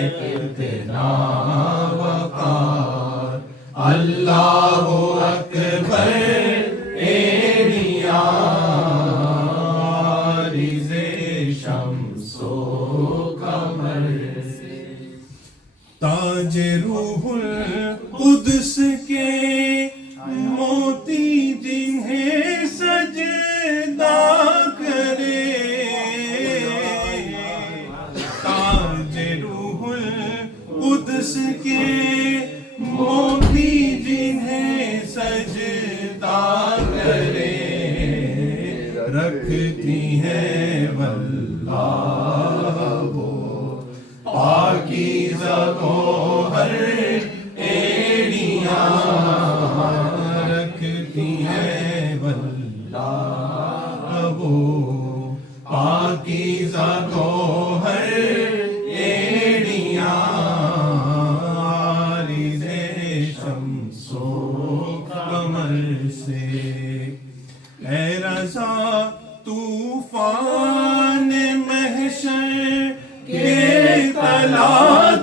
اتنا وقار اللہ اکبر ایڑیاں عارض شمس و قمر سے تاج روح القدس کے موتی جنہیں سجدہ کرے تاج روح القدس کے موتی جنہیں سجدہ کرے رکھتی ہیں واللہ وہ پاکیزہ گوہر ایڑیاں رکھتی ہیں واللہ وہ پاکیزہ گوہر ایڑیاں عارض شمس و قمر سے اے رضا طوفان محشر کے تلا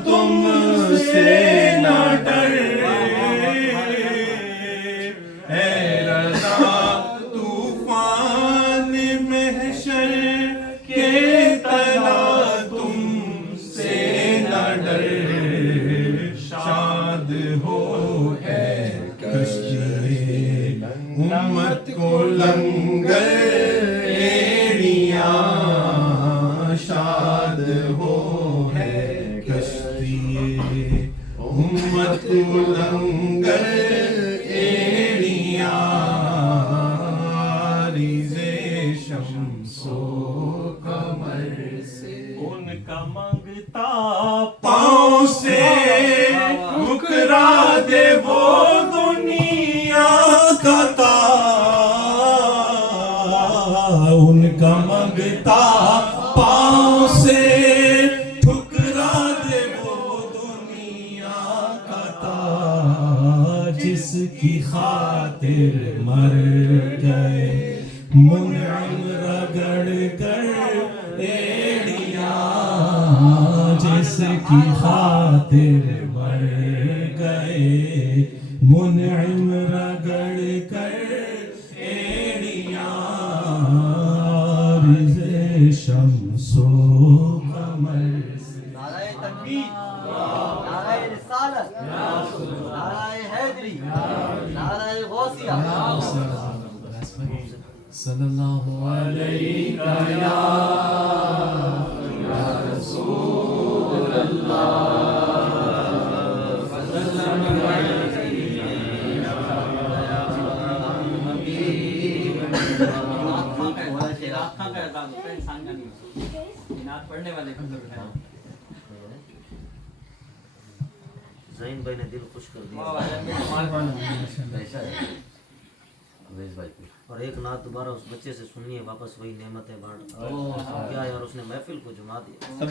تم سے نہ ڈر اے رضا طوفان محشر کے تلا تم سے نہ ڈر شاد ہو اے کشتی امت کو لنگر ایڑیاں شاد ہو ہے کشتی امت کو لنگر ایڑیاں عارض شمس و قمر سے ان کا منگتا پاؤں سے ٹھکرا دے وہ دنیا کا تاج ان کا منگتا پاؤں سے ٹھکرا دے وہ دنیا کا تاج جس کی خاطر مر گئے منعم رگڑ کر ایڑیاں جس کی خاطر مر گئے منعم رگڑ کر ایڑیاں عارض شمس و قمر سے نعرہ تکبیر نعرہ رسالت نعرہ حیدری نعرہ غوثیہ صلی اللہ علیہ یا رسول اللہ پڑھنے والے زین بھائی نے دل خوش کر دیا اور ایک نعت دوبارہ اس بچے سے سنیے واپس وہی نعمتیں بانٹ کیا یار اس نے محفل کو جما دیا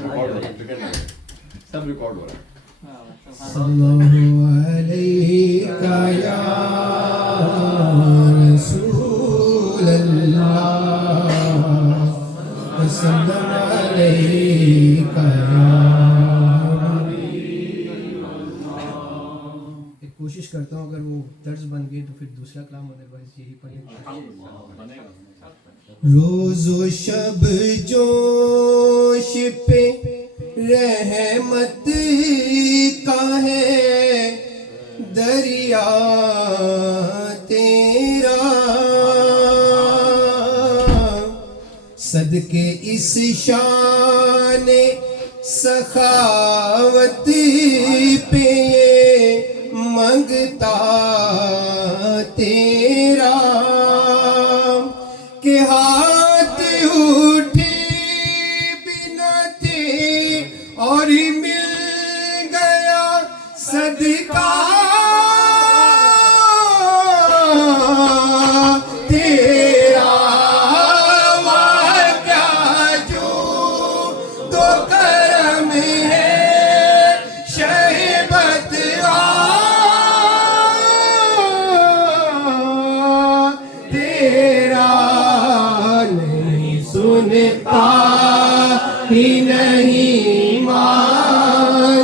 سب ریکارڈ ہو رہا ہے صلی اللہ علیہ یا رسول اللہ وسلم علیہ کوشش کرتا ہوں اگر وہ طرز بن گئی تو پھر دوسرا کلام ادروائز یہی پڑھیں روز و شب جوش پہ رحمت کا ہے دریا تیرا صدقے اس شان سخاوت پہ منگتا تیرا کہ ہاتھ اٹھے بنا تھے اور مل گیا صدقہ تیرا واقعہ جو تو کرم ہے شہبت تیرا نہیں سنتا ہی نہیں مان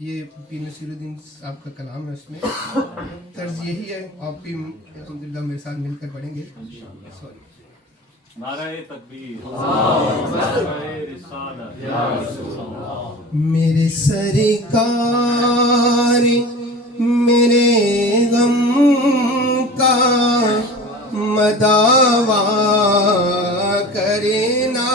یہ پی نصیرالدین صاحب کا کلام ہے، اس میں طرز یہی ہے. آپ بھی الحمدللہ میرے ساتھ مل کر پڑھیں گے. سوری. نعرہ تکبیر، نعرہ رسالت، یا رسول اللہ. میرے سرکار میرے غم کا مداوا کرنا،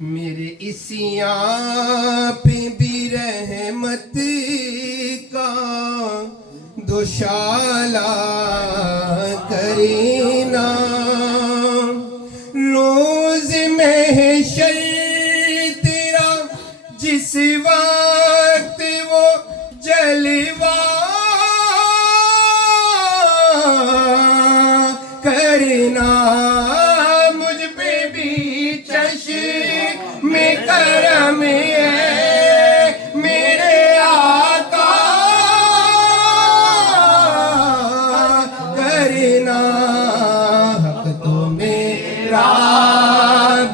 میرے اسیاں پہ بھی رحمت کا دوشالہ کرنا. روز محشر تیرا جس وقت وہ جلوہ کرنا، مجھ پہ بھی چشم کرم ہے میرے آقا کرنا. حق تو میرا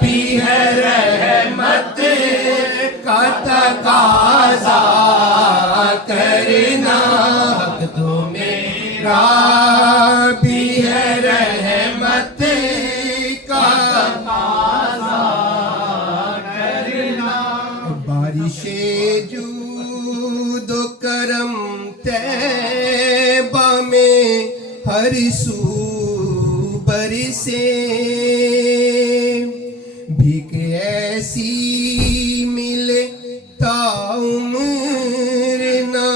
بھی ہے رحمت کا تقاضا کرنا، حق تو میرا بھی ہے رحمت کا تقاضا کرنا. بارش جود و کرم طیبہ میں ہر سو برسے، بھیک ایسی ملے تا عمر نہ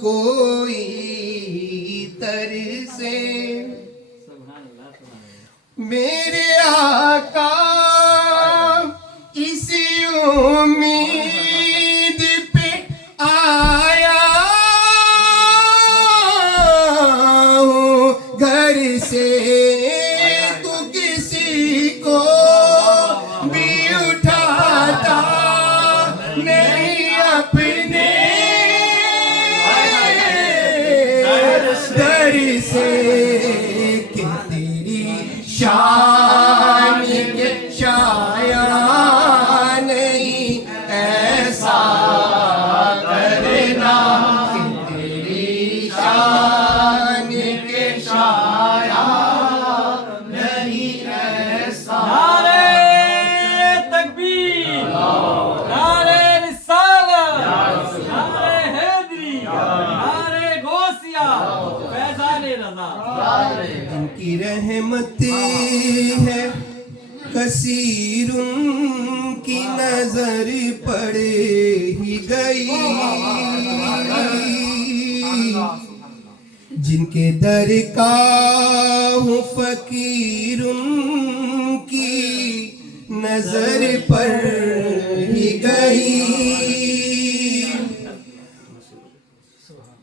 کوئی ترسے. میرے آقا اسی امید پہ آیا ہوں گھر سے، تو کسی کو بھی اٹھاتا نہیں اپنے در سے، کہ تیری شان کے شایا نہیں ایسا کرنا، کہ تیری شان کے شایا نہیں ایسا. نعرہ تکبیر، نعرہ رسالت، نعرہ حیدری، نعرہ غوثیہ، فیضان رضا. ان کی رحمت ہے کثیر، ان کی نظر پڑ ہی گئی، جن کے در کا ہوں فقیر، ان کی نظر پڑ ہی گئی.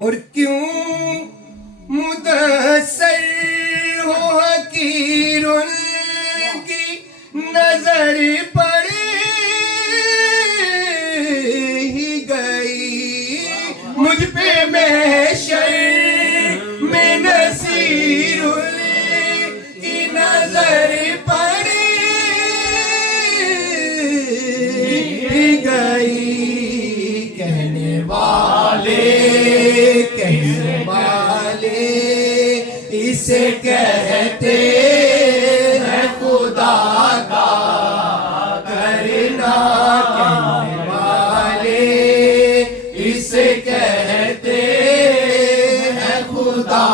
اور کیوں مدثر ہو حقیر، ان کی نظر پڑ ہی گئی، مجھ پہ محشر میں نصیر کی نظر پڑ ہی گئی. کہنے والے اسے کہتے ہیں خدا کا کرنا، کہنے والے اسے کہتے ہیں خدا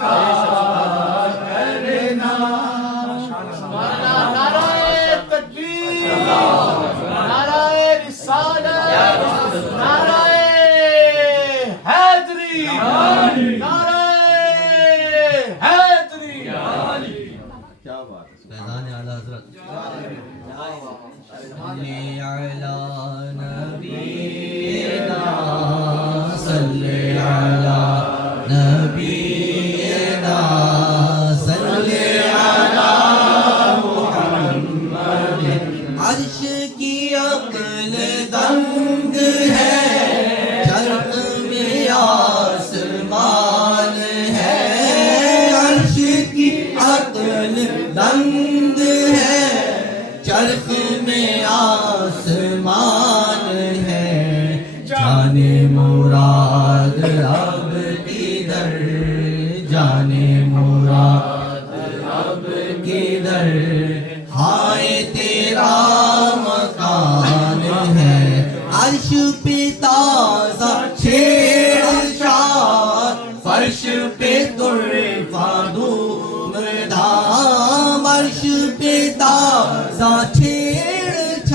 کا کرنا. نعرہ تکبیر، نعرہ رسالت، نعرہ حیدری، نعرہ حیدری. فیضان اعلی حضرت. صلی علی نبینا، صلی علی نبینا، صلی علی محمد. عرش کی عقل دنگ ہے، چرخ میں آسمان ہے، عرش کی عقل دنگ ہے، چرخ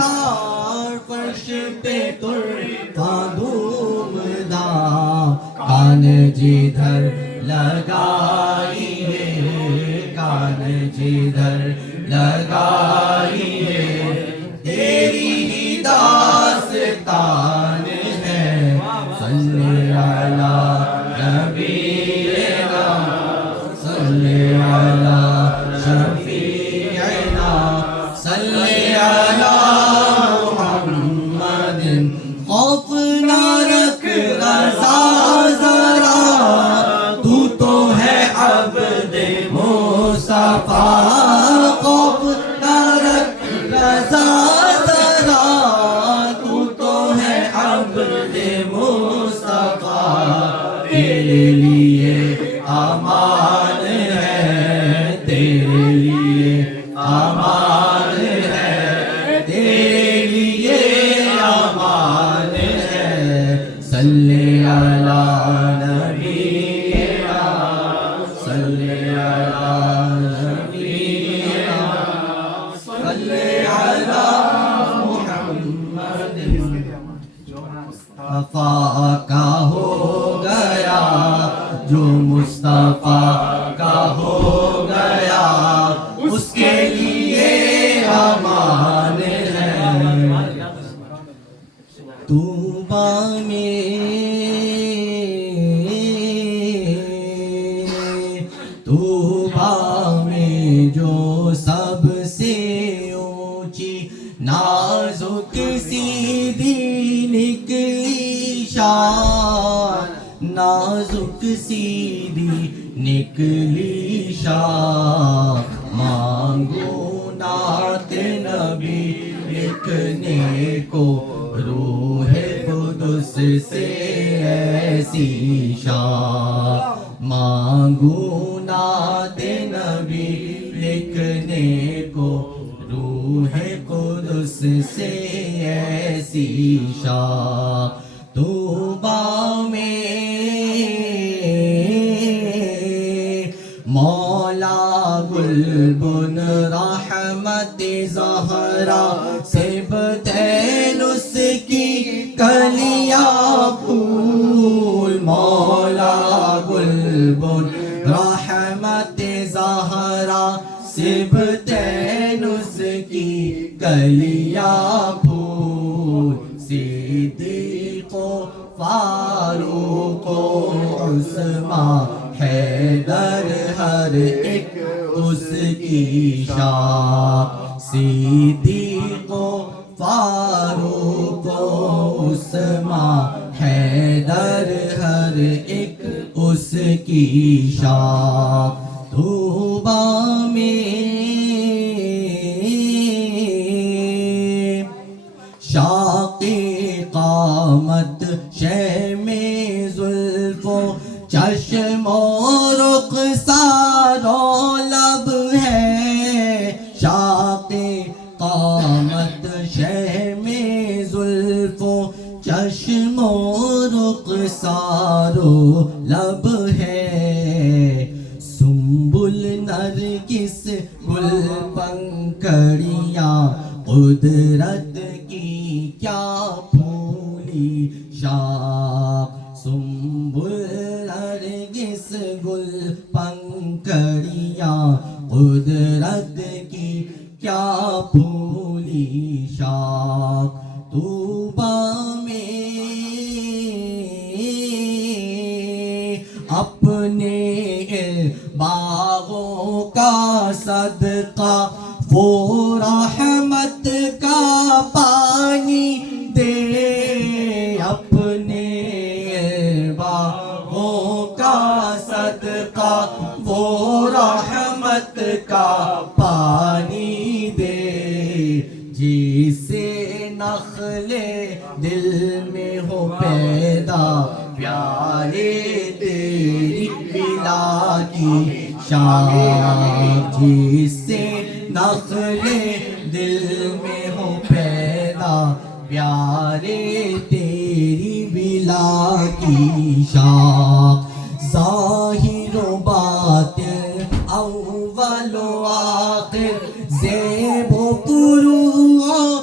چار فرش پہ ترفع دھوم دھام کان جدھر لگائیے کان جدھر لگائیے تیری ہی داستان ہے صلی علی نبینا صلی علی شفیعنا صلی علی محمد خوف نہ رکھ رضا ذرا تو تو ہے عبد مصطفیٰ خوف نہ رکھ رضا ذرا تو تو ہے عبد مصطفیٰ تیرے لیے امان ہے تیرے لیے امان ہے تیرے لیے امان ہے صلی علی نبینا صلی علی نبینا صلی علی محمد مصطفیٰ کا ہو گیا جو مصطفیٰ کا ہو گیا اس کے لیے امان ہے طوبیٰ میں جو سب سے اونچی نازک سیدھی نکلی شان نازک سیدھی نکلی شان مانگو نعت نبی لکھنے کو روح قدس سے ایسی شان مانگو نعت نبی لکھنے کو روح قدس سے ایسی شان طوبیٰ میں مولا گلبن رحمت زہرا سبطین اس کی کلیاں پھول مولا گلبن رحمت زہرا سبطین اس کی کلیاں پھول صدیق و فاروق و عثمان حیدر ہر ایک اس کی شان صدیق و فاروق و عثمان حیدر ہر ایک اس کی شان طوبیٰ میں شاقِ قامت شیم زلف و چشم و رخسار و لب ہے شاقِ قامت شیم زلف و چشم و رخسار و لب ہے سنبل نرگس گل پنکھڑیاں قدرت کی کیا پھولی شاخ سنبل نرگس گل پنکھڑیاں قدرت کی کیا پھولی شاخ طوبیٰ میں اپنے باغوں کا صدقہ وہ رحمت کا پانی دے اپنے باغوں کا صدقہ وہ رحمت کا پانی دے جسے نخل دل میں ہو پیدا پیارے تیری بلا کی شان جسے نخل دل میں ہو پیدا پیارے تیری بلا کی شان ظاہر و باطن اول و آخر زیب و فروع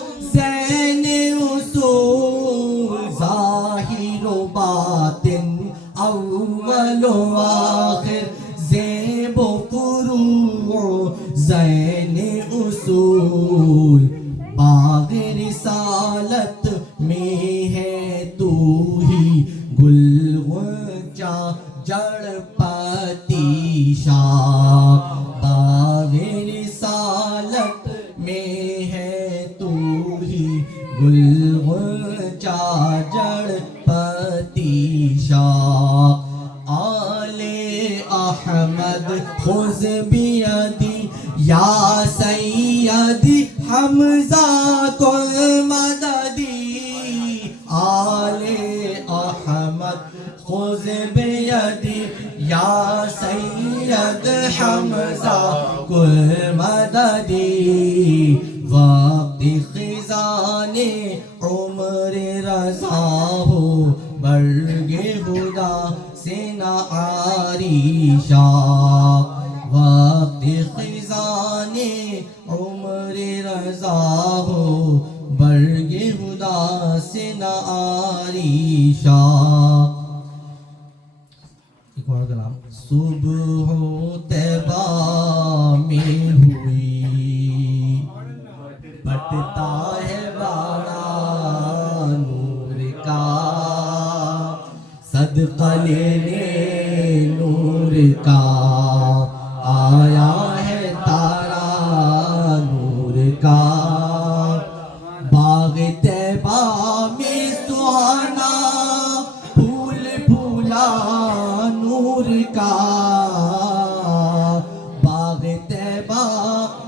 باغ رسالت میں ہے تو ہی گل غنچہ جڑ پتی شاخ باغ رسالت میں ہے تو ہی گل غنچہ جڑ پتی شاخ آل احمد خذ بیدی یا سیدی حمزہ المددی آل احمد خذ بیدی یا سید حمزہ المددی وقت خزان عمر رضا ہو برگ خدا سے نہ آری شاخ وقت خزان عمر رضا ہو برگ خدا سے نہ آری شاخ. ایک اور کلام. صبح طیبہ میں ہوئی بٹتا ہے باڑا نور کا صدقہ لینے نور کا آیا ہے تارا نور کا باغ طیبہ میں سہانا پھول پھولا نور کا باغ طیبہ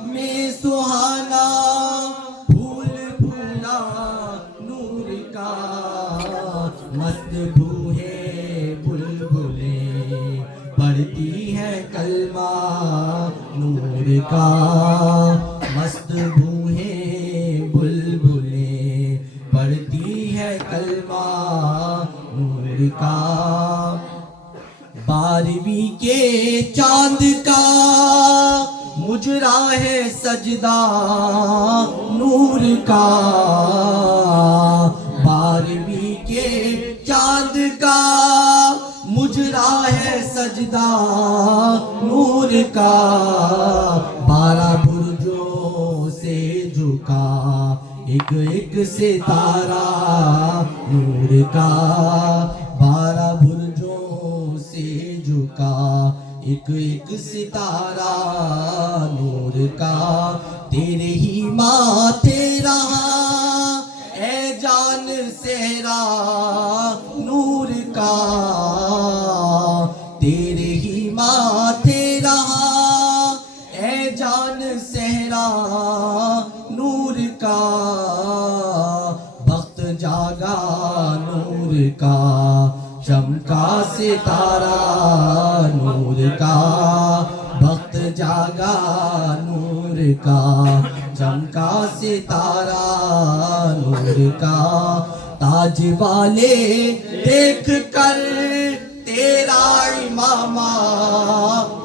میں سہانا پھول پھولا نور کا مست بوہے بلبلیں پڑھتی ہے کلمہ نور کا مست بوہے بلبلیں پڑھتی ہے کلمہ نور کا 12ویں کے چاند کا مجرا ہے سجدہ نور کا 12ویں کے چاند کا مجرا ہے سجدہ نور کا 12 برجوں سے جھکا ایک ایک ستارہ نور کا 12 برجوں سے جھکا ایک ایک ستارہ نور کا تیرے ہی ماتھے رہا اے جان صحرا نور کا تیرے ہی ماتھے رہا اے جان صحرا نور کا بخت جاگا نور کا چمکا ستارہ نور کا بخت جاگا نور کا چمکا ستارہ نور کا تاج والے دیکھ کر تیرا امامہ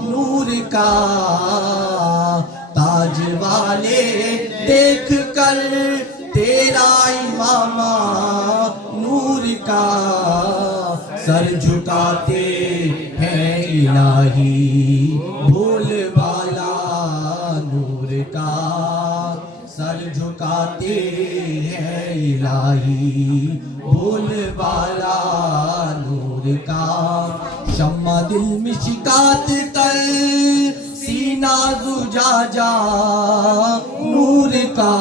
نور کا تاج والے دیکھ کر تیرا امامہ نور کا سر جھکاتے ہیں الہی بھول والا نور کا سر جھکاتے ہیں الہی بھول والا نور کا شمع دل مشکات کر سینہ زجاجہ نور کا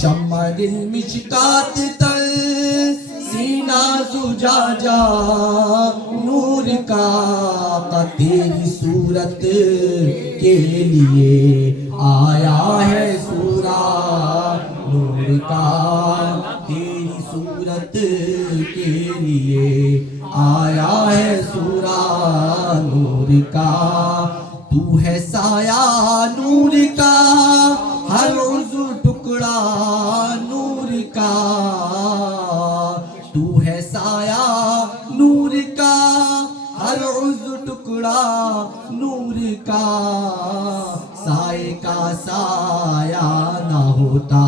شمع دل مشکات تل سینہ زجاجہ نور کا تیری صورت کے لیے آیا ہے سورہ نور کا تیری صورت کے لیے آیا ہے سورہ نور کا تو ہے سایہ نور کا ہر عضو ٹکڑا نور کا تو ہے سایہ نور کا ہر عضو ٹکڑا نور کا سائے کا سایہ نہ ہوتا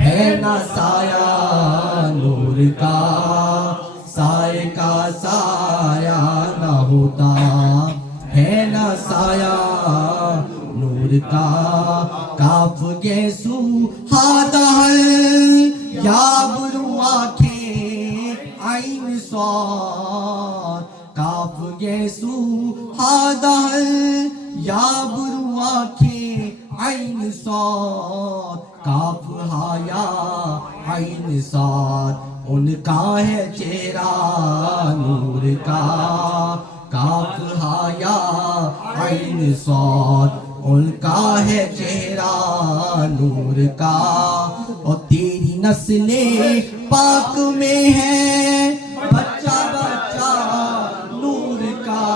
ہے نہ سایہ نور کا سائے کا سایہ نہ ہوتا ہے نہ سایہ نور کا کاف گیسو ہادہل یا برو آنکھیں عین صاد کاف گیسو ہادہل یا برو آنکھیں عین صاد کاف ہایا عین صاد ان کا ہے چہرہ نور کا کاف ہایا عین صاد ان کا ہے چہرہ نور کا اور تیری نسل پاک میں ہے بچہ بچہ نور کا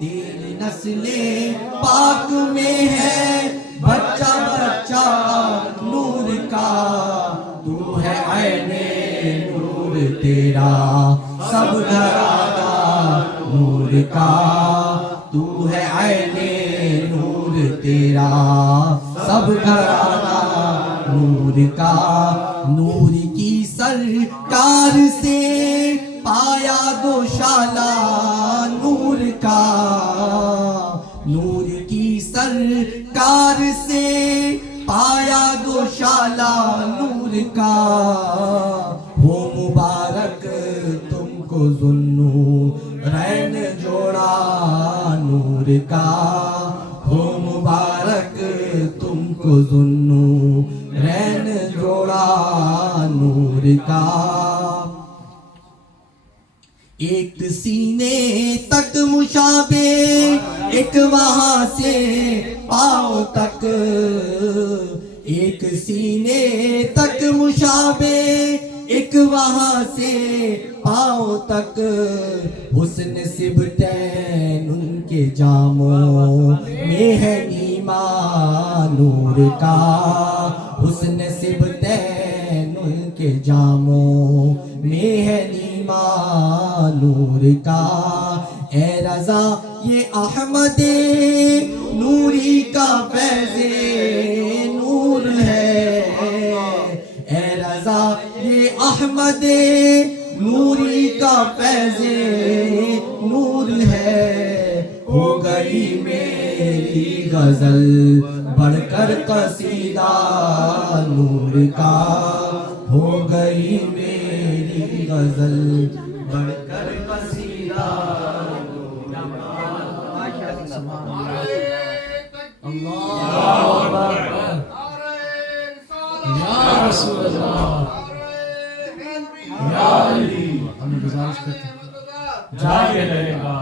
تیری نسل پاک میں ہے بچہ بچہ نور کا تو ہے عین نور تیرا سب گھرانہ نور کا تو ہے عین نور تیرا سب گھرانہ نور کا نور کی سرکار سے پایا دوشالہ نور کا نور کی سرکار سے پایا دوشالہ نور کا ہو مبارک تم کو ذوالنورین جوڑا نور کا ہو مبارک تم کو ذوالنورین جوڑا نور کا ایک سینے تک مشابہ ایک وہاں سے پاؤں تک ایک سینے تک مشابہ ایک وہاں سے پاؤں تک حسن سبتین ان کے جاموں میں ہے نیما نور کا حسن سبتین ان کے جاموں میں ہے نیما نور کا اے رضا یہ احمد نوری کا فیض نور ہے اے رضا یہ احمد نوری کا فیض نور ہے ہو گئی میری غزل بڑھ کر قصیدہ نور کا ہو گئی میری غزل بڑھ کر قصیدہ ہم گزارش کرتے ہیں جاگے رہے گا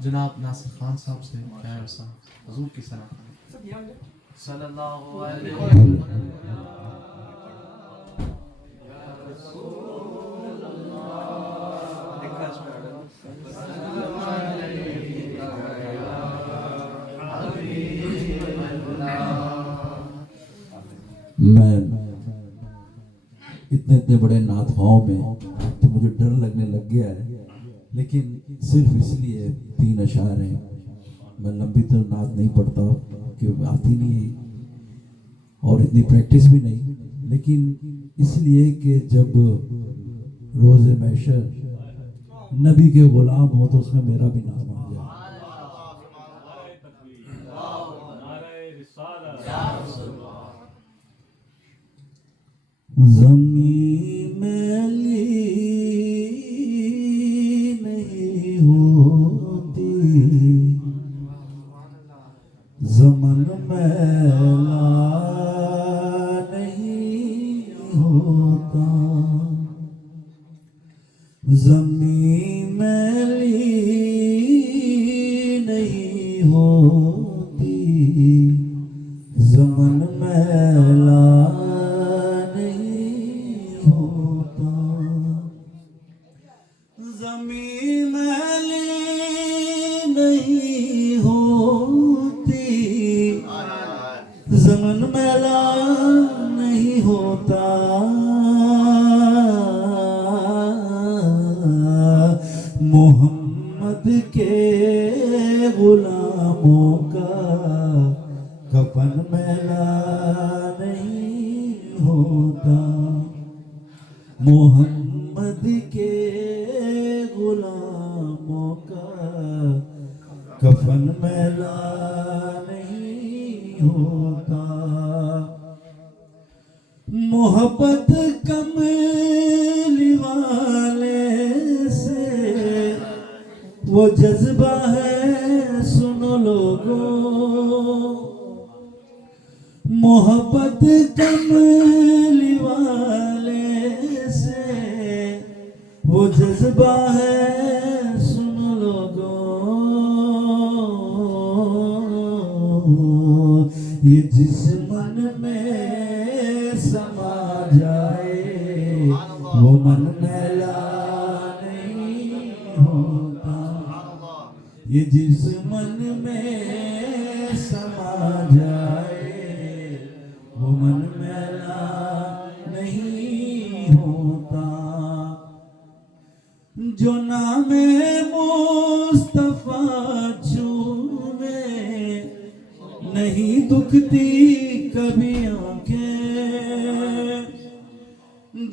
جناب ناصر خان صاحب سے خیر حسن حضور کی صلاح صلی اللہ علیہ میں اتنے بڑے نعت خواہوں میں تو مجھے ڈر لگنے لگ گیا ہے، لیکن صرف اس لیے 3 اشعار ہیں، میں لمبی تر نعت نہیں پڑھتا کہ آتی نہیں ہے اور اتنی پریکٹس بھی نہیں، لیکن اس لیے کہ جب روز محشر نبی کے غلام ہو تو اس میں میرا بھی نام آ جائے۔ زمین میلی نہیں ہوتی، زمن میلا نہیں ہوتا، زمین میلی نہیں ہوتی، زمن میلا زمین میلی نہیں ہوتی، زمن میلا نہیں ہوتا، محمد کے غلاموں کا کفن میلا نہیں ہوتا، محمد کے غلاموں کا کفن میلا نہیں ہوتا۔ محبت کملی والے سے وہ جذبہ ہے سنو لوگوں، محبت کملی والے سے وہ جذبہ ہے سنو لوگوں، یہ جس من میں سما جائے وہ من میلا نہیں ہوتا، یہ جس من میں سما جائے وہ من میلا نہیں ہوتا، جو نام مصطفیٰ چومے نہیں دکھتی کبھی آنکھیں،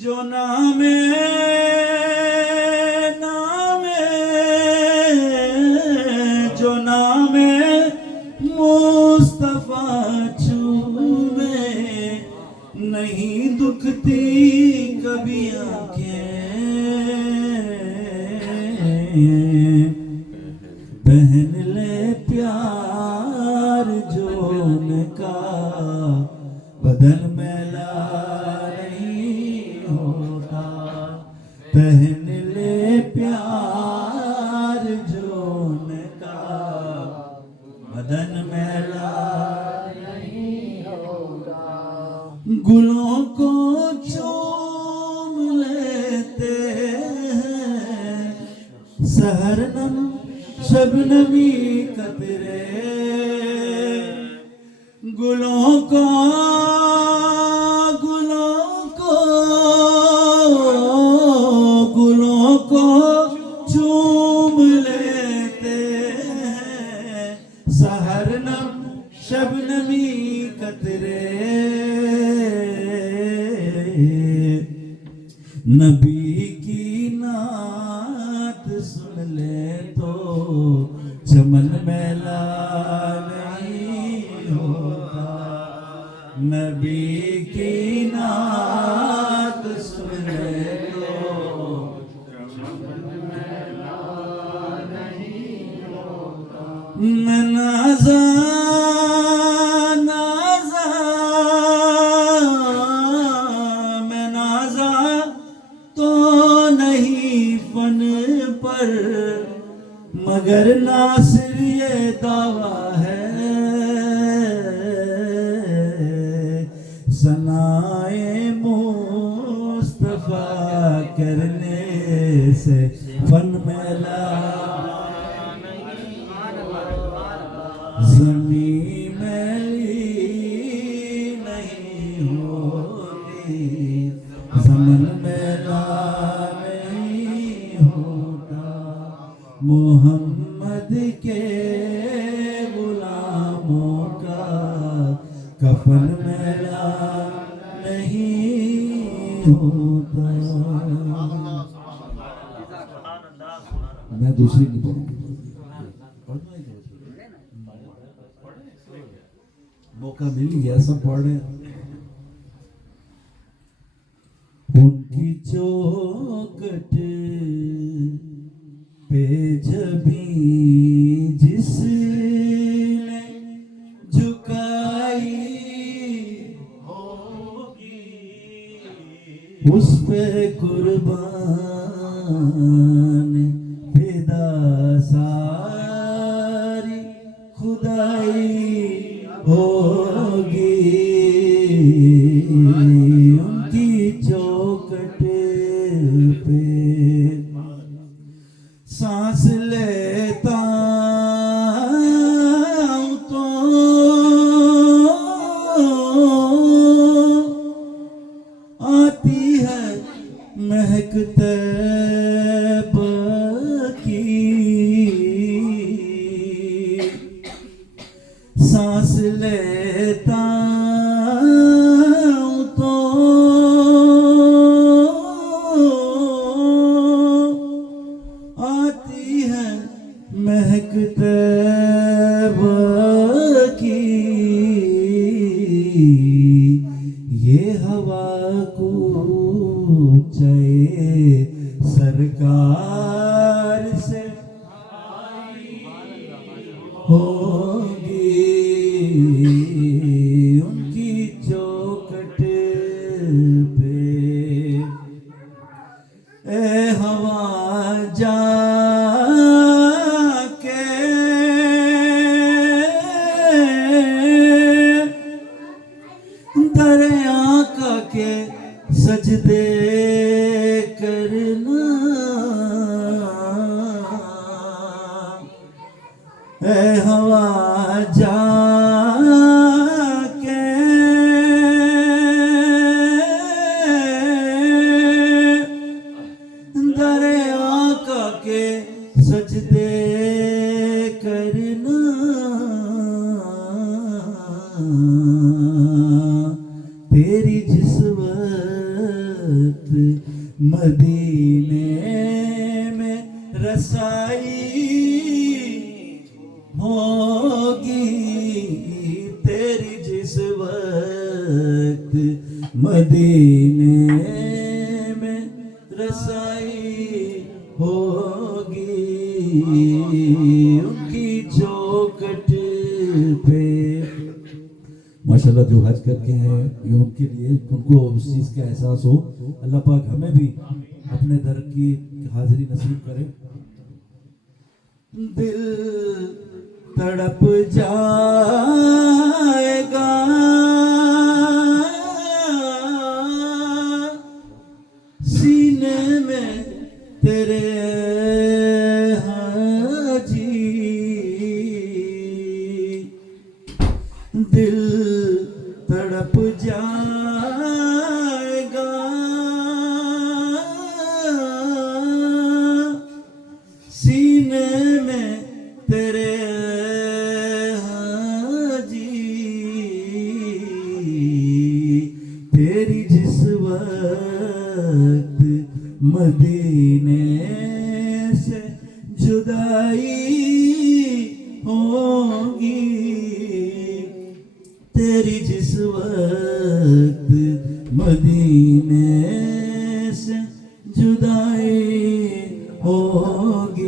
جو نام مصطفیٰ چومے نہیں دکھتی کبھی آنکھیں، پہن لے پیار جو ان کا بدن میلا نہیں ہوتا، پہن لے پیار جو ان کا بدن میلا نہیں ہوتا، گلوں کو چوم لیتے ہیں سحر نم شبنمی قطرے، گلوں کو چوم لیتے ہیں سحر نم شبنمی قطرے، نبی کی نعت سن لے تو چمن میلا نہیں ہوتا، نبی کی نعت سن لے تو چمن میلا نہیں ہوتا، میں نازا تو نہیں فن پر، مگر ناصر یہ دعویٰ ہے ثنائے مصطفیٰ کرنے سے فن میلا، زمین میلی نہیں ہوتی، زمن میلا نہیں ہوتا، محمد کے غلاموں کا کفن میلا نہیں ہوتا۔ میں دوسری نہیں پڑھوں گا، موقع مل گیا سب پڑھ رہے ہیں۔ ان کی چوکٹ پہ جبھی جس نے جھکائی ہوگی، اس پہ قربان فدا ساری خدائی ہوگی، ان کی چوکٹ پہ سانس لیتا ہوں تو آتی ہے مہک طیب کی، سانس لیتا ہوں تو آتی ہے مہک طیب کی، یہ ہوا کوچے سرکار سے ہوگی ان کی چوکٹ پہ اے ہوا جا کے در آقا کے سجدے کرنا اے ہوا جا کے در آقا کے سجدے کرنا تیری جس وقت مدینے میں رسائی ہوگی تیری جس وقت مدینے میں رسائی ہوگی ان کی چوکٹ پہ ماشاءاللہ جو حج کر کے ہیں یہ ان کے لیے ان کو اس چیز کا احساس ہو اللہ پاک ہمیں بھی اپنے در کی حاضری نصیب کرے دل تڑپ جائے گا سینے میں تیرے حاجی دل تڑپ جائے گا سینے میں تیرے حاجی تیری جس وقت مدینے سے جدائی ہوگی تیری جس وقت مدینے سے جدائی ہوگی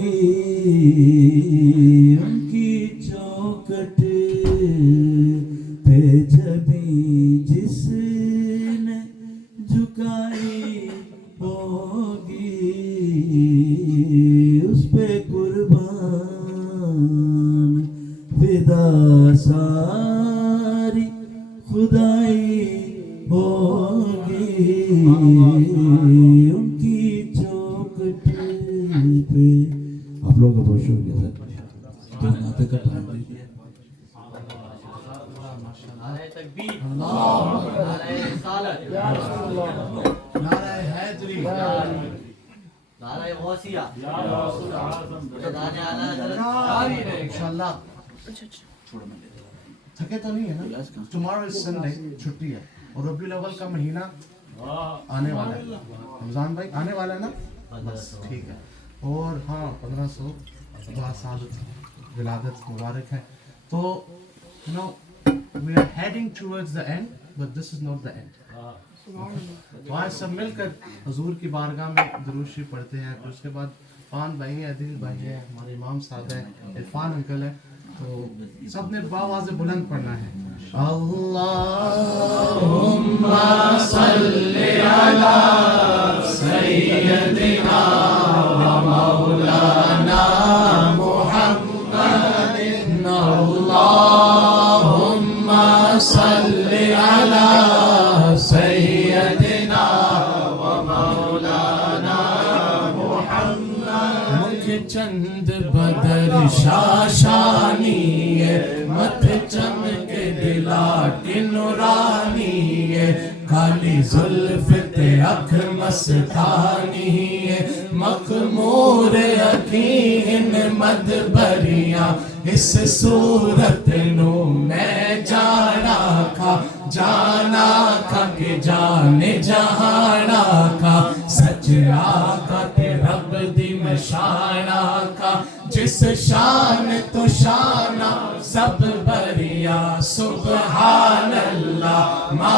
ان کی چوکٹ پہ جبیں جس نے جھکائی ہوگی اس پہ قربان فدا ساری خدائی ہوگی ان کی چوکٹ پہ آپ لوگوں کا بہت شکریہ سر تو ناطے کا ٹائم دے دیا نعرہ تکبیر نعرہ رسالت نعرہ حیدری نعرہ غوثیہ انشاءاللہ تھکے تو نہیں ہے نا ٹمارو از سنڈے چھٹی ہے اور ربیع الاول کا مہینہ آنے والا ہے رمضان بھائی آنے والا ہے نا بس ٹھیک ہے اور ہاں 1500 سال ولادت مبارک ہے تو you know we are heading towards the end but this is not the end تو آج سب مل کر حضور کی بارگاہ میں درود شریف پڑھتے ہیں پھر اس کے بعد فان بھائی ہیں عدیل بھائی ہیں ہمارے امام صاحب ہیں عرفان انکل ہے تو سب نے باواز بلند پڑھنا ہے اللہم صلی علی سیدنا و مولانا محمد اللہم صلی علی سیدنا و مولانا محمد مکھ چند بدر شاشانی مت چمک دلاٹ نورانی کالی زلف تے اکھ مستانی مخمور اکھیں مدبریاں اس صورت نو میں جانا کھا کہ جان جہانا کا سچ آقا تے رب دی میں شان آقا جس شان تو شانہ سب بریا سبحان اللہ ما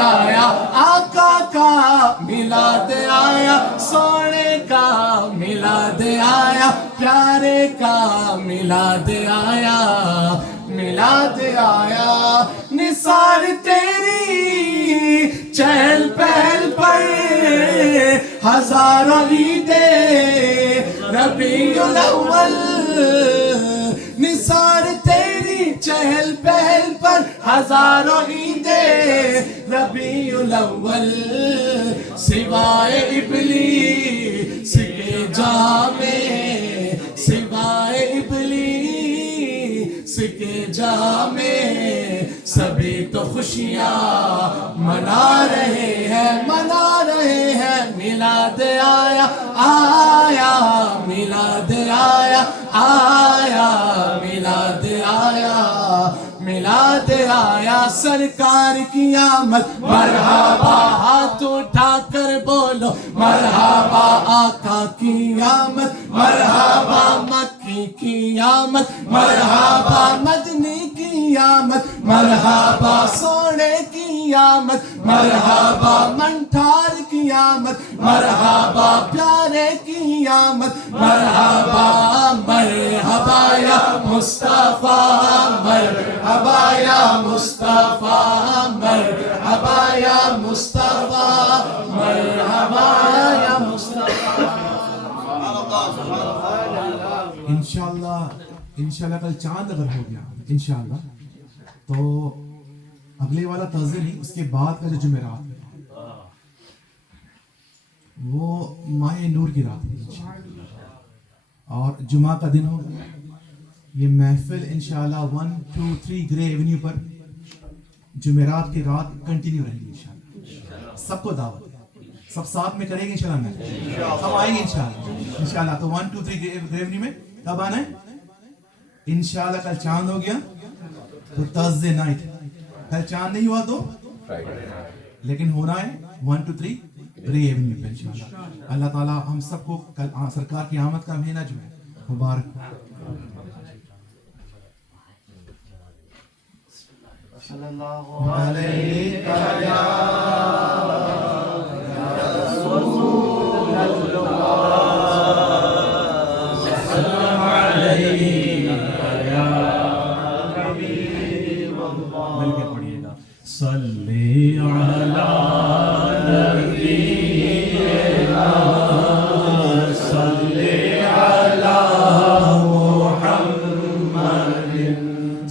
آیا, آقا کا میلاد آیا, سونے کا میلاد آیا, پیارے کا میلاد آیا, میلاد آیا. نثار تیری چہل پہل پر ہزاروں عیدیں ربیع الاول, نثار تیری چہل پہل پر ہزاروں عیدیں ربیع الاول, سوائے ابلیس کے جامع, سوائے ابلیس کے جامع, سبھی تو خوشیاں منا رہے ہیں, منا رہے ہیں. میلاد آیا, آیا میلاد آیا, آیا میلاد آیا, میلاد آیا. سرکار کی آمد مرحبا, ہاتھ اٹھا کر بولو مرحبا. آقا کی آمد مرحبا, مکی کی آمد مرحبا, مدنی کی آمد مرحبا, سونے کی آمد مرحبا, منٹھار کی آمد مرحبا, پیارے کی آمد مرحبا. مرحبا یا مصطفیٰ, مرحبا یا مصطفیٰ, مرحبا یا مصطفیٰ, مرحبا یا مصطفیٰ. انشاءاللہ کل چاند اگر ہو گیا انشاءاللہ تو اگلے والا ترسڈے نہیں, اس کے بعد کا جو جمعرات ہے وہ ماہ نور کی رات ہے انشاءاللہ, اور جمعہ کا دن ہوگا. یہ محفل انشاءاللہ 123 گرے ایونیو پر جمعرات کی رات کنٹینیو رہے گی انشاءاللہ. سب کو دعوت ہے, سب ساتھ میں کریں گے انشاءاللہ, میں سب آئیں گے انشاءاللہ. تو 123 گرے ایونیو میں کب آنا ہے انشاءاللہ. کل چاند ہو گیا تو تھرسڈے نائٹ, کل چاند نہیں ہوا تو لیکن ہونا ہے 123 گرے ایونیو پہ انشاءاللہ. اللہ تعالیٰ ہم سب کو کل سرکار کی آمد کا مہینہ جو ہے مبارک. صلی اللہ علیہ مل کے پڑھیے گا. صلی علی نبینا, صلی علی محمد,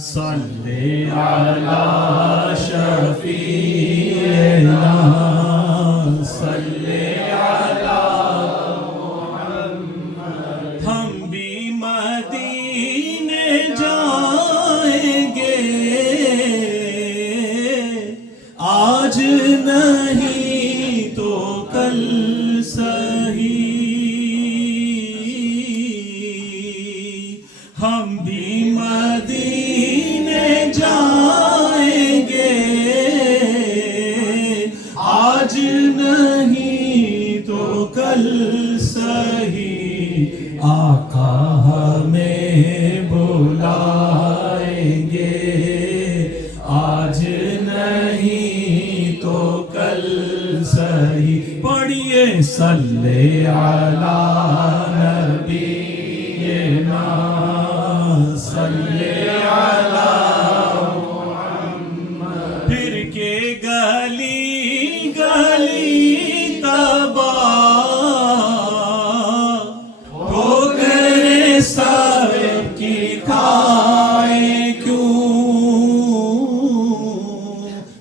صلی علی شفیعنا, صلی علی محمد. ہم بھی مدینے جائیں گے آج نہیں تو کل سہی, ہم بھی مدینے جائیں گے آج نہیں تو کل سہی. آقا ہمیں بلائیں گے آج نہیں تو کل سہی. پڑھیے صلی علی نبینا, صلی علی محمد. پھر کے گلی گلی تباہ ٹھوکریں سب کی کھائیں کیوں.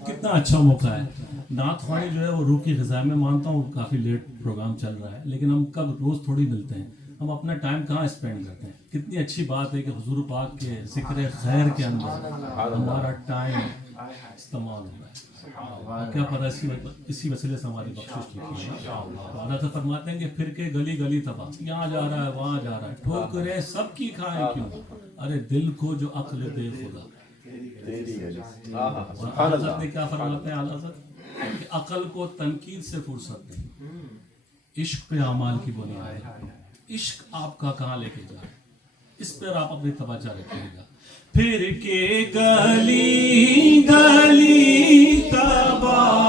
کتنا اچھا موقع ہے. نعت خوانی جو ہے وہ روح کی غذا. میں مانتا ہوں کافی لیٹ پروگرام چل رہا ہے, لیکن ہم کب روز تھوڑی ملتے ہیں, ہم اپنا ٹائم کہاں اسپینڈ کرتے ہیں. کتنی اچھی بات ہے کہ حضور پاک کے ذکر خیر کے اندر ہمارا ٹائم استعمال ہو رہا ہے. کیا پتہ اسی وسیلے سے ہماری بخشش لکھی ہے. اللہ تعالیٰ فرماتے ہیں کہ پھر کے گلی گلی تباہ, یہاں جا رہا ہے وہاں جا رہا ہے, ٹھوکریں سب کی کھائیں کیوں. ارے دل کو جو عقل دے خدا. اور حضرت نے کیا فرماتے ہیں اعلیٰ حضرت کہ عقل کو تنقید سے فرصت نہیں, عشق پہ اعمال کی بنیاد ہے. عشق آپ کا کہاں لے کے جائے, اس پر آپ اپنی توجہ رکھیے گا. پھر کے گلی گلی تباہ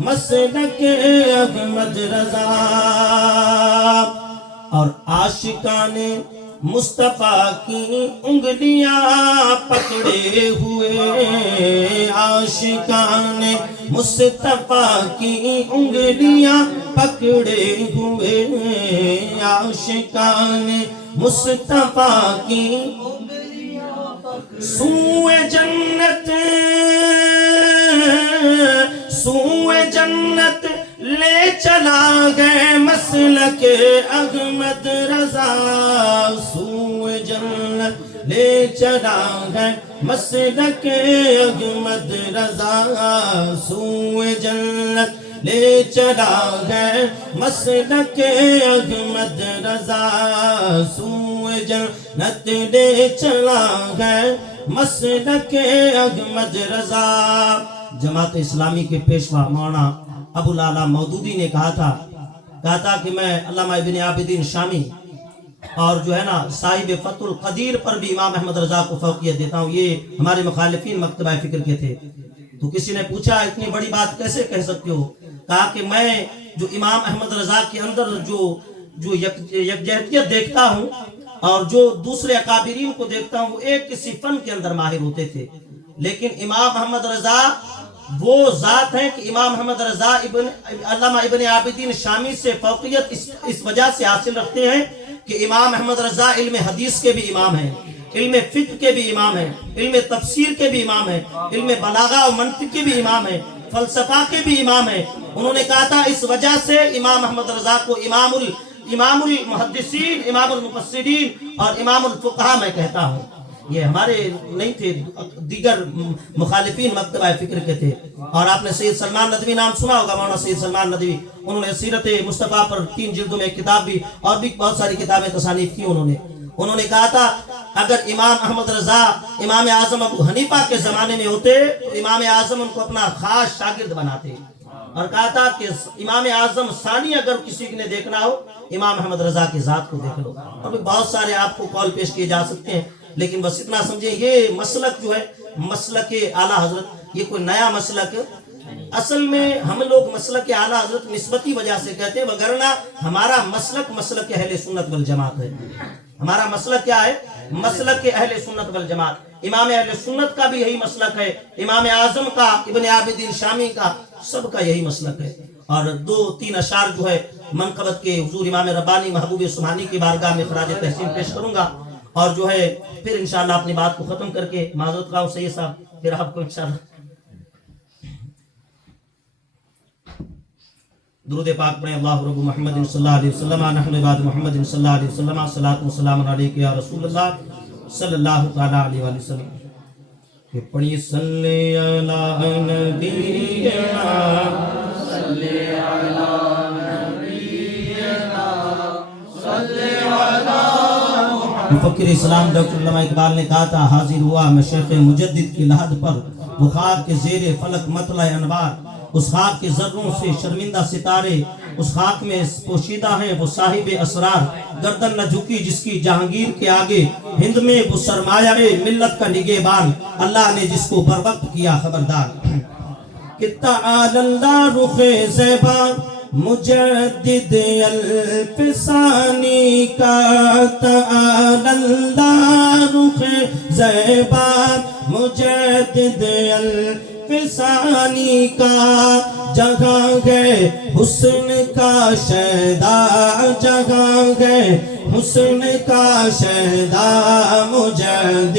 مسلک احمد رضا اور عاشقان مصطفیٰ کی انگلیاں پکڑے ہوئے عاشقان مصطفیٰ کی انگلیاں پکڑے ہوئے عاشقان مصطفیٰ کی سوئے جنت لے چلا گئے مسلک احمد رضا سوئے جنت لے چلا گئے مسلک احمد رضا سوئے جنت لے چلا گئے مسلک احمد رضا سوئے جنت لے چلا گئے مسلک احمد رضا. جماعت اسلامی کے پیشوا مولانا ابو لالا مودودی نے کہا تھا کہ میں علامہ ابن عابدین شامی اور جو ہے نا صاحب فتح القدیر پر بھی امام احمد رضا کو فوقیت دیتا ہوں. یہ ہمارے مخالفین مکتبہ فکر کے تھے. تو کسی نے پوچھا اتنی بڑی بات کیسے کہہ سکتے ہو؟ کہا کہ میں جو امام احمد رضا کے اندر جو یکجہتیت دیکھتا ہوں اور جو دوسرے اکابرین کو دیکھتا ہوں وہ ایک کسی فن کے اندر ماہر ہوتے تھے، لیکن امام احمد رضا وہ ذات ہیں کہ امام احمد رضا علامہ ابن عابدین شامی سے فوقیت اس وجہ سے حاصل رکھتے ہیں کہ امام احمد رضا علم حدیث کے بھی امام ہیں، علم فقہ کے بھی امام ہیں، علم تفسیر کے بھی امام ہیں، علم بلاغہ و منطق کے بھی امام ہیں، فلسفہ کے بھی امام ہیں. انہوں نے کہا تھا اس وجہ سے امام احمد رضا کو امام المحدثین، امام المفسرین اور امام الفقہاء میں کہتا ہوں. یہ ہمارے نہیں تھے، دیگر مخالفین مکتبہ فکر کے تھے. اور آپ نے سید سلمان ندوی نام سنا ہوگا، مولانا سید سلمان ندوی، انہوں نے سیرت مصطفیٰ پر 3 جلدوں میں ایک کتاب بھی اور بھی بہت ساری کتابیں تصانیف کی. انہوں نے کہا تھا اگر امام احمد رضا امام اعظم ابو حنیفہ کے زمانے میں ہوتے تو امام اعظم ان کو اپنا خاص شاگرد بناتے، اور کہا تھا کہ امام اعظم ثانی اگر کسی نے دیکھنا ہو امام احمد رضا کی ذات کو دیکھ لو. اور بھی بہت سارے آپ کو قول پیش کیے جا سکتے ہیں، لیکن بس اتنا سمجھیں یہ مسلک جو ہے مسلک اعلیٰ حضرت یہ کوئی نیا مسلک. اصل میں ہم لوگ مسلک اعلیٰ حضرت نسبتی وجہ سے کہتے ہیں، وگرنہ ہمارا مسلک اہل سنت والجماعت ہے. ہمارا مسلک کیا ہے؟ مسلک اہل سنت والجماعت. امام اہل سنت کا بھی یہی مسلک ہے، امام اعظم کا، ابن عابدین شامی کا، سب کا یہی مسلک ہے. اور 2-3 اشعار جو ہے منقبت کے حضور امام ربانی محبوب سبحانی کی بارگاہ میں خراج تحسین پیش کروں گا، اور جو ہے پھر انشاءاللہ اپنی بات کو ختم کر کے معذرت خواہ سید صاحب پھر آپ کو انشاءاللہ درود پاک پڑھیں. اللہ رب محمد صلی اللہ علیہ وسلم، نحن عباد محمد صلی اللہ علیہ وسلم، صلاۃ و سلام علیک یا رسول اللہ صلی اللہ تعالی علیہ وآلہ وسلم. کہ پڑھی صلی علی نبینا صلی علی نبینا صلی علی. مفکر اسلام ڈاکٹر علامہ اقبال نے کہا تھا حاضر ہوا میں شیخ مجدد کی لحد پر، وہ خاک کے زیر فلک مطلع انوار، اس خاک کے ذروں سے شرمندہ ستارے، اس خاک میں پوشیدہ ہیں وہ صاحب اسرار. گردن نہ جھکی جس کی جہانگیر کے آگے، ہند میں وہ سرمایہ ملت کا نگہبان، اللہ نے جس کو بر وقت کیا خبردار. کہ تعالی اللہ رخ زیبا مجدد الفسانی کا، تعالی اللہ رخ زیبا مجدد الفسانی کا، جگہ گئے حسن کا شیدا، جگہ گئے حسن کا شیدا مجدد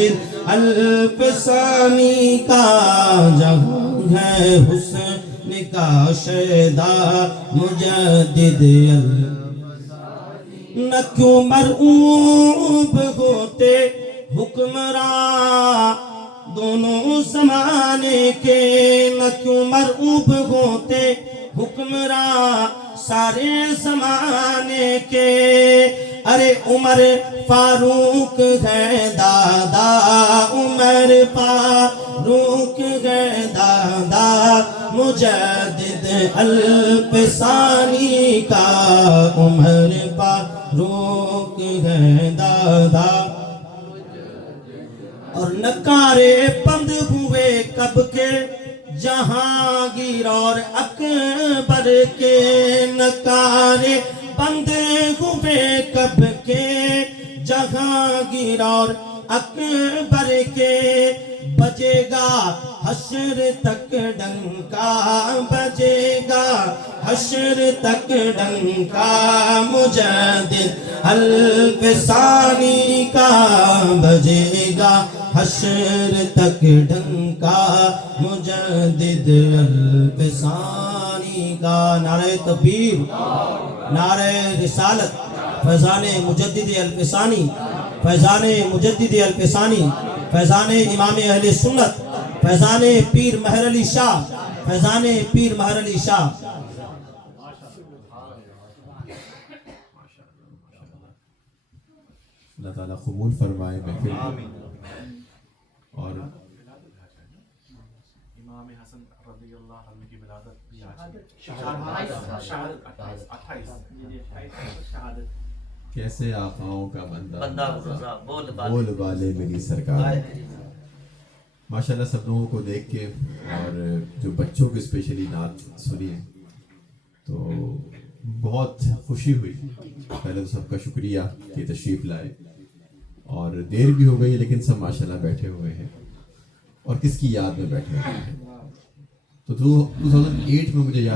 الفسانی کا، جگہ ہے حسن کا شیدا مجدد نہ کیوں مرعوب ہوتے حکمراں دونوں زمانے کے، نہ کیوں مرعوب ہوتے حکمراں سارے زمانے کے. ارے عمر فاروق ہے دادا، عمر فاروق ہے دادا مجدد الفسانی کا، عمر فاروق ہے دادا. اور نکارے بند ہوئے کب کے جہانگیر اور اکبر کے نکارے بند ہوئے کب کے جہانگیر اور اکبر کے بجے گا حشر تک ڈنکا بجے گا حشر تک ڈنکا مجدد الف ثانی کا بجے گا حشر تک ڈنکا مجدد الف ثانی کا نعرہ تکبیر نعرہ رسالت فیضان مجدد الف ثانی فیضان مجدد الف ثانی فیضان امام اہل سنت فیضان پیر مہر علی شاہ فیضان پیر مہر علی شاہ اللہ تعالیٰ قبول فرمائے محفل کو اور امام حسن رضی اللہ عنہ کی ولادت بھی آج کیسے آقاؤں کا بندہ بول والے میری سرکار. ماشاءاللہ سب لوگوں کو دیکھ کے اور جو بچوں کو اسپیشلی نعت سنی تو بہت خوشی ہوئی. پہلے تو سب کا شکریہ کہ تشریف لائے اور دیر بھی ہو گئی لیکن سب ماشاءاللہ بیٹھے ہوئے ہیں اور کس کی یاد میں بیٹھے ہوئے ہیں. تو 2008 میں مجھے یاد